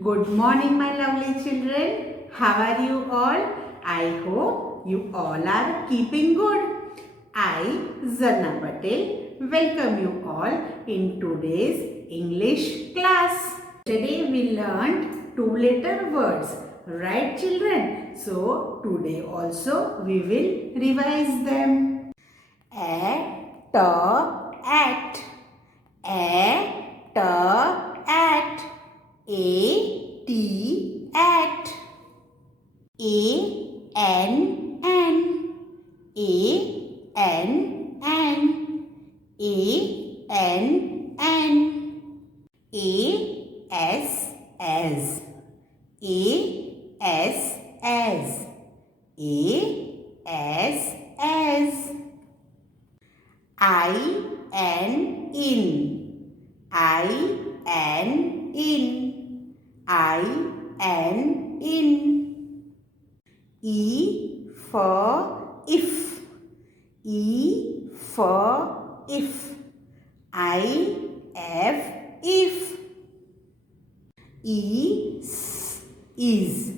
Good morning, my lovely children. How are you all? I hope you all are keeping good. I, Zanna Patel, welcome you all in today's English class. Today we learned two-letter words, right children? So today also we will revise them. At, at, at. A T at A N N A N N A N N A S S A S S A S S I N in E for if if is is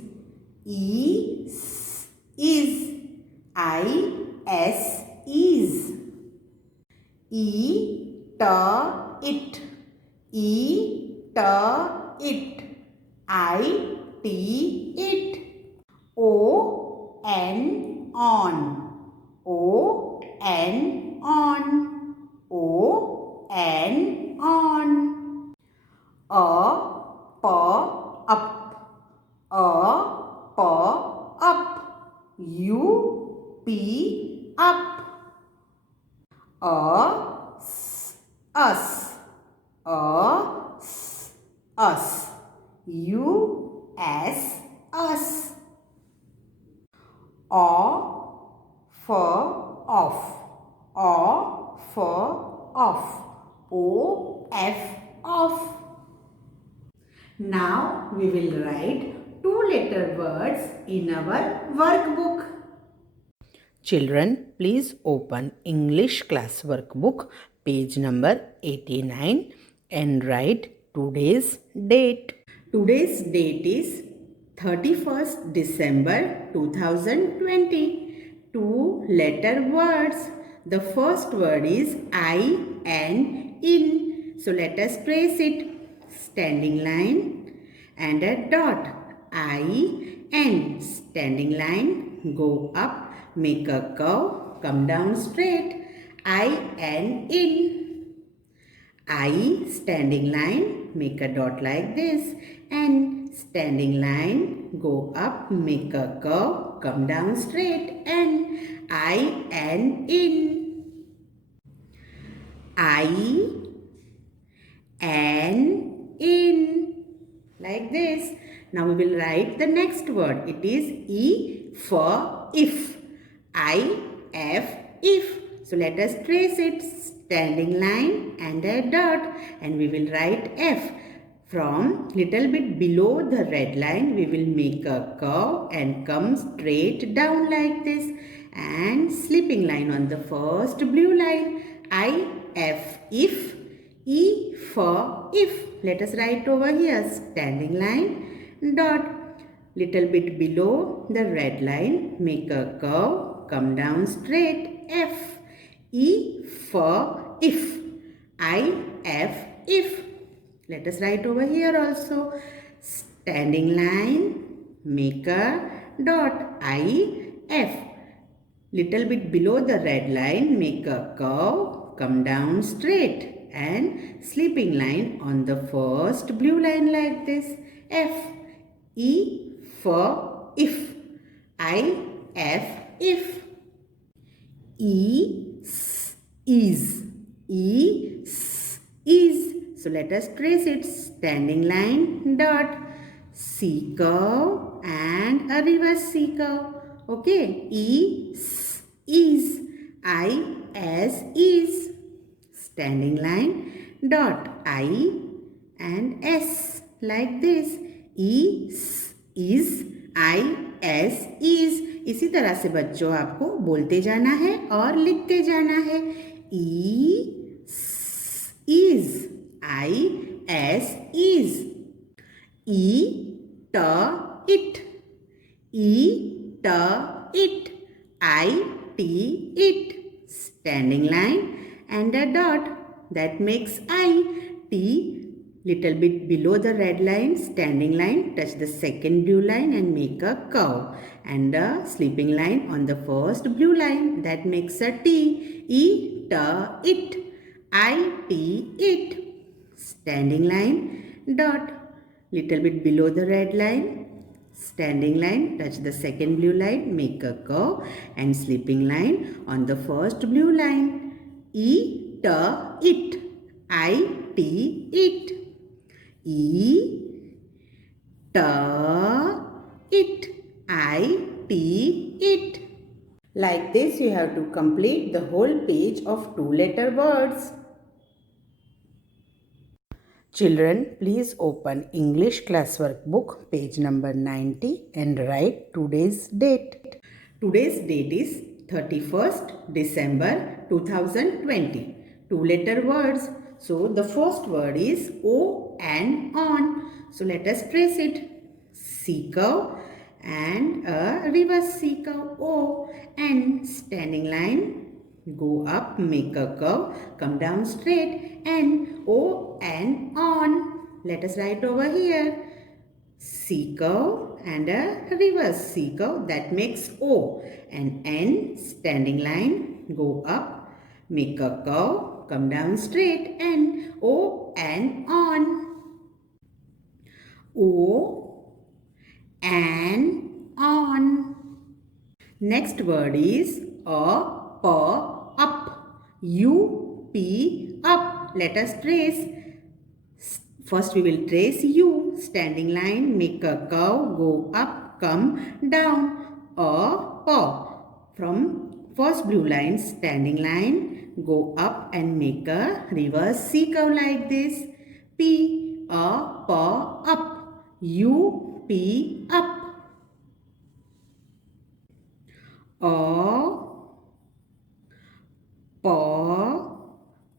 it it on up us us us for off off. Now we will write two-letter words in our workbook. Children, please open English class workbook page number 89 and write today's date. Today's date is 31st December 2020. Two-letter words. The first word is I and in. So let us trace it. Standing line and a dot. I and standing line. Go up, make a curve, come down straight. I and in. I standing line, make a dot like this, and standing line, go up, make a curve, come down straight, and I and in. I and in, like this. Now we will write the next word. It is E for if. If. So let us trace it. Standing line and a dot, and we will write F. From little bit below the red line, we will make a curve and come straight down like this, and slipping line on the first blue line. If. E for if. Let us write over here. Standing line, dot. Little bit below the red line, make a curve, come down straight. F. E for if. If. Let us write over here also. Standing line, make a dot. If. Little bit below the red line, make a curve, come down straight, and slipping line on the first blue line like this. F. E for if. If. Is. So let us trace it. Standing line, dot. C curve and a reverse C curve. Okay. Is. Is. Standing line, dot. I and S, like this. is, is. इसी तरह से बच्चों आपको बोलते जाना है और लिखते जाना है. is, is. Eat it. Eat it. It. Standing line and a dot. That makes I. T. Little bit below the red line, standing line, touch the second blue line and make a curve. And a sleeping line on the first blue line. That makes a T. Eat it. It. Standing line, dot. Little bit below the red line, standing line, touch the second blue line, make a curve and sleeping line on the first blue line. Eat it. It. Eat it. It. Like this, you have to complete the whole page of two-letter words. Children, please open English classwork book, page number 90 and write today's date. Today's date is 31st December 2020. Two-letter words. So the first word is O and on. So let us trace it. C curve and a reverse C curve O and standing line. Go up, make a curve, come down straight and O and on. Let us write over here. C curve and a reverse C curve, that makes O, and N, standing line, go up, make a curve, come down straight and O and on. O and on. Next word is up. Up. Let us trace. First we will trace U, standing line, make a curve, go up, come down. From first blue line, standing line, go up and make a reverse C curve like this. P, up. U, P, up.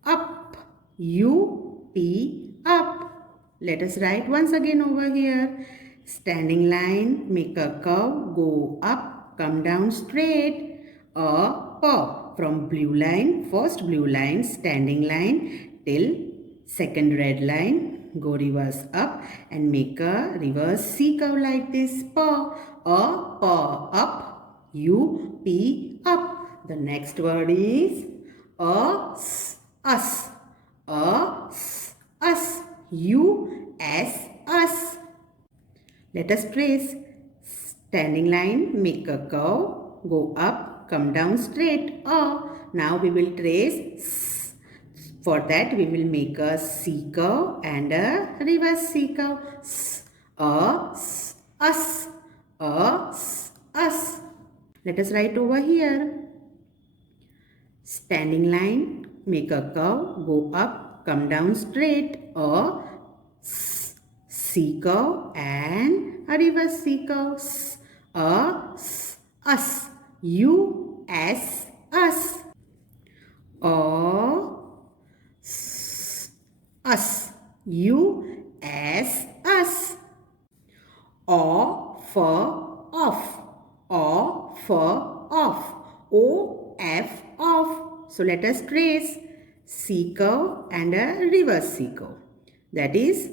Up. U, P, up. Let us write once again over here. Standing line, make a curve, go up, come down straight. From blue line, first blue line, standing line till second red line, go reverse up and make a reverse C curve like this. Up. U, P, up. The next word is us. U, S, us. Let us trace. Standing line, make a curve, go up, come down straight. Now we will trace. For that we will make a C curve and a reverse C curve. Us. Let us write over here. Standing line, make a curve, go up, come down straight. C curve and a reverse C curve. Us. U, S, us. Us. U, S, us. Off. O, F, off. So let us trace C curve and a reverse C curve. That is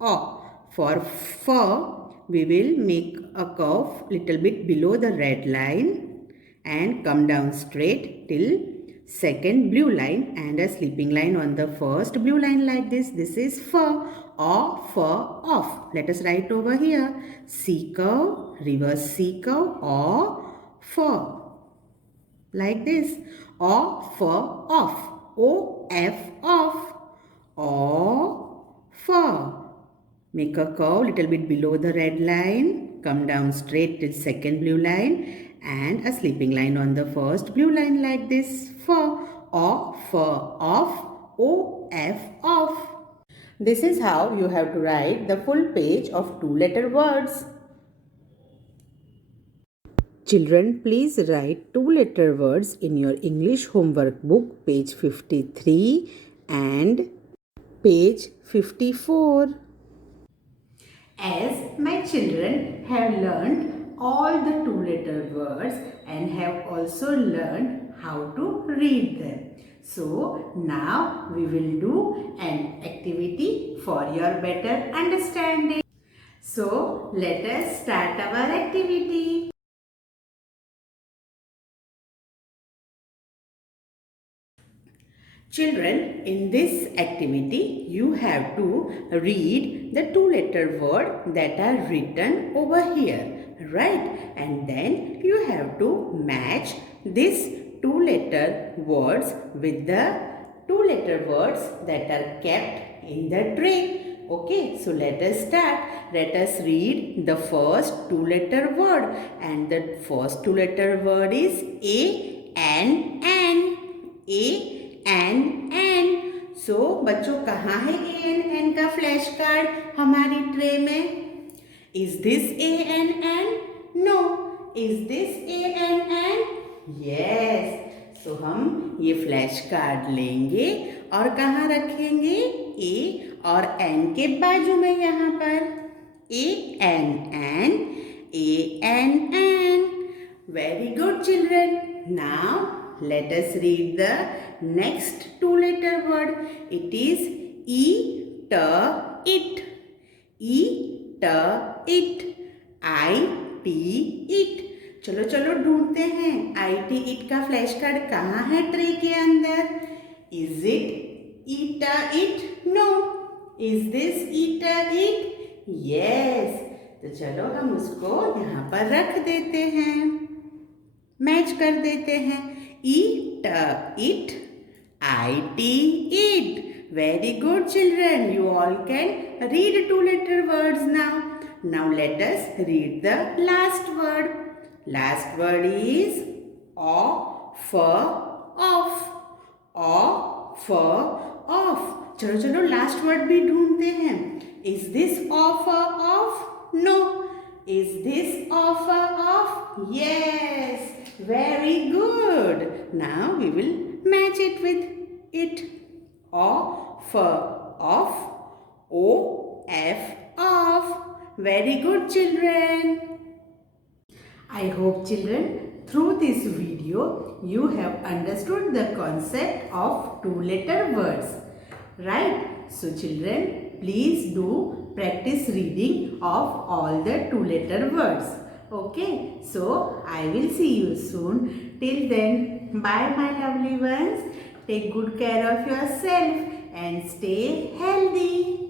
O. For fur, we will make a curve little bit below the red line and come down straight till second blue line and a sleeping line on the first blue line like this. This is fur. Off. Let us write over here. C curve, reverse C curve, or fur. Like this. Off. O-F, off. Or fur. Make a curve little bit below the red line. Come down straight till second blue line and a sleeping line on the first blue line like this. Fur. Off. O-F, off. This is how you have to write the full page of two-letter words. Children, please write two-letter words in your English homework book, page 53 and page 54. As my children have learned all the two-letter words and have also learned how to read them. So now we will do an activity for your better understanding. So let us start our activity. Children, in this activity, you have to read the two-letter word that are written over here, right? And then you have to match this two-letter words with the two-letter words that are kept in the tray. Okay, so let us start. Let us read the first two-letter word, and the first two-letter word is A N N. A N so बच्चों कहाँ है N का flash card हमारी tray में? Is this N? No. Is this N? Yes. So हम ये flash card लेंगे और कहाँ रखेंगे? ए और एन के बाजू में यहाँ पर. N. Very good children. Now let us read the next two-letter word. It is eat, it. Eat, it. it. चलो चलो ढूंढते हैं it का फ्लैश कार्ड कहाँ है ट्रे के अंदर. Is it eat, it? No. Is this eat, it? Yes. तो चलो हम उसको यहाँ पर रख देते हैं, मैच कर देते हैं. Eat, it. It. Very good children. You all can read two-letter words now. Now let us read the last word. Last word is off. Off. चलो चलो लास्ट वर्ड भी ढूंढते हैं. Is this off? No. Is this off? Yes. Very good. Now we will match it with it. Off. Off. Very good children. I hope children through this video you have understood the concept of two-letter words. Right? So children, please do practice reading of all the two-letter words. Okay, so I will see you soon. Till then, bye my lovely ones. Take good care of yourself and stay healthy.